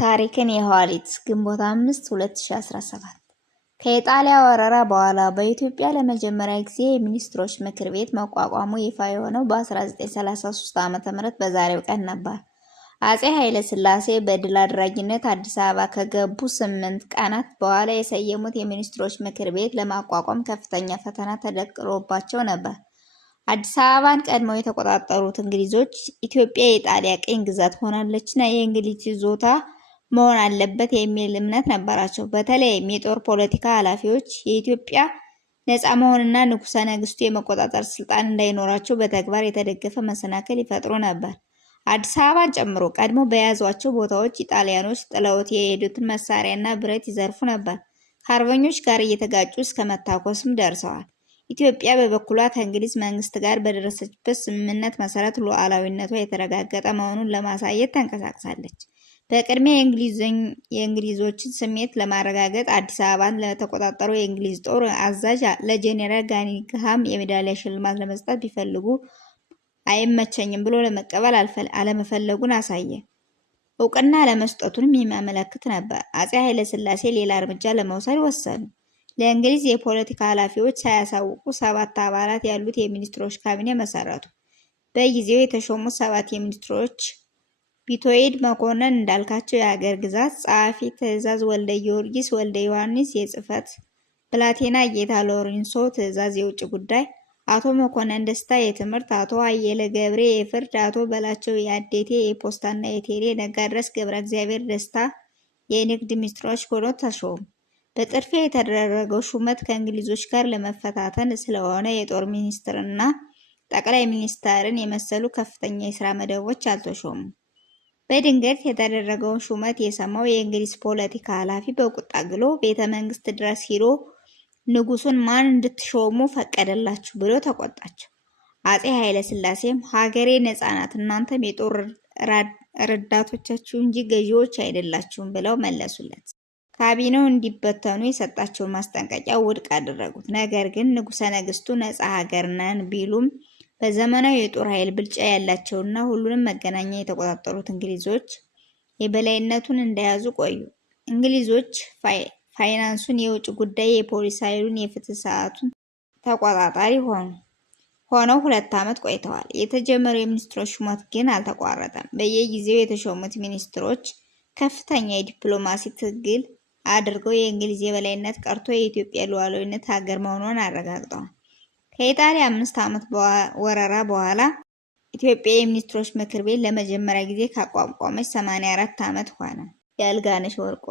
ታሪክን የኋሊት ግንቦት 5 2017 ከኢጣሊያ ወረራ በኋላ በኢትዮጵያ ለመጀመሪያ ጊዜ የሚኒስትሮች ምክር ቤት መቋቋሙ ይፋ የሆነው በ1933 ዓ.ም በዛሬው ቀን ነበር። አፄ ኃይለ ሥላሴ በድል አድራጊነት አዲስ አበባ ከገቡ 8 ቀናት በኋላ የሰየሙት የሚኒስትሮች ምክር ቤት ለማቋቋም ከፍተኛ ፈተና ተደቅኖባቸው ነበር። አዲስ አበባን ቀድመው የተቆጣጠሩት እንግሊዞች ኢትዮጵያ የጣሊያ ቅኝ ግዛት ሆናለችና የእንግሊዝ ይዞታ መሆን አለበት የሚል እምነት ነበራቸው። በተለይም የጦር ፖለቲካ ኃላፊዎች የኢትዮጵያ ነፃ መሆንና ንጉሠ ነገሥቱ የመቆጣጠር ስልጣን እንዳይኖራቸው በተግባር የተደገፈ መሰናክል ይፈጥሩ ነበር። አዲስ አበባን ጨምሮ ቀድሞ በያዟቸው ቦታዎች ኢጣሊያኖች ጥለውት የሄዱትን መሳሪያና ብረት ይዘርፉ ነበር። ከአርበኞች ጋር እየተጋጩ እስከ መታኮስም ደርሰዋል። ኢትዮጵያ በበኩሏ ከእንግሊዝ መንግስት ጋር በደረሰችበት ስምምነት መሰረት ሉዓላዊነቷ የተረጋገጠ መሆኑን ለማሳየት ተንቀሳቅሳለች። በቅድሚያ የእንግሊዞችን ስሜት ለማረጋገጥ አዲስ አበባን ለተቆጣጠረው የእንግሊዝ ጦር አዛዥ ለጄኔራል ጋኒንግሃም የሜዳሊያ ሽልማት ለመስጠት ቢፈልጉ አይመቸኝም ብሎ ለመቀበል አለመፈለጉን አሳየ። እውቅና ለመስጠቱንም የሚያመለክት ነበር። አፄ ኃይለ ሥላሴ ሌላ እርምጃ ለመውሰድ ወሰኑ። ለእንግሊዝ የፖለቲካ ኃላፊዎች ሳያሳውቁ 7 አባላት ያሉት የሚኒስትሮች ካቢኔ መሰረቱ። በጊዜው የተሾሙት 7 ሚኒስትሮች ቢትወደድ መኮንን እንዳልካቸው የሀገር ግዛት ጸሐፊ፣ ትእዛዝ ወልደ ጊዮርጊስ ወልደ ዮሐንስ የጽሕፈት ብላቴና፣ ጌታ ሎሬንሶ ትእዛዝ የውጭ ጉዳይ፣ አቶ መኮንን ደስታ የትምህርት፣ አቶ አየለ ገብሬ የፍርድ፣ አቶ በላቸው የአዴቴ የፖስታና የቴሌ፣ ነጋድረስ ገብረ እግዚአብሔር ደስታ የንግድ ሚኒስትሮች ሆነው ተሾሙ። በጥድፊያ የተደረገው ሹመት ከእንግሊዞች ጋር ለመፈታተን ስለሆነ የጦር ሚኒስትርና ጠቅላይ ሚኒስትርን የመሰሉ ከፍተኛ የሥራ መደቦች አልተሾሙም። በድንገት የተደረገውን ሹመት የሰማው የእንግሊዝ ፖለቲካ ኃላፊ በቁጣ ግሎ ቤተ መንግስት ድረስ ሂዶ ንጉሱን ማን እንድትሾሙ ፈቀደላችሁ ብሎ ተቆጣቸው። አፄ ኃይለ ሥላሴም ሀገሬ ነፃ ናት፣ እናንተም የጦር ረዳቶቻችሁ እንጂ ገዢዎች አይደላችሁም ብለው መለሱለት። ካቢኔው እንዲበተኑ የሰጣቸውን ማስጠንቀቂያ ውድቅ አደረጉት። ነገር ግን ንጉሠ ነገሥቱ ነፃ ሀገር ነን ቢሉም በዘመናዊ የጦር ኃይል ብልጫ ያላቸውና ሁሉንም መገናኛ የተቆጣጠሩት እንግሊዞች የበላይነቱን እንደያዙ ቆዩ። እንግሊዞች ፋይናንሱን፣ የውጭ ጉዳይ፣ የፖሊስ ኃይሉን፣ የፍትህ ሰዓቱን ተቆጣጣሪ ሆነው 2 ዓመት ቆይተዋል። የተጀመረው የሚኒስትሮች ሹመት ግን አልተቋረጠም። በየጊዜው የተሾሙት ሚኒስትሮች ከፍተኛ የዲፕሎማሲ ትግል አድርገው የእንግሊዝ የበላይነት ቀርቶ የኢትዮጵያ ሉዓላዊነት ሀገር መሆኗን አረጋግጠዋል። ከኢጣሊያ 5 ዓመት ወረራ በኋላ ኢትዮጵያ የሚኒስትሮች ምክር ቤት ለመጀመሪያ ጊዜ ካቋቋመች 84 ዓመት ሆነ። የአልጋነሽ ወርቁ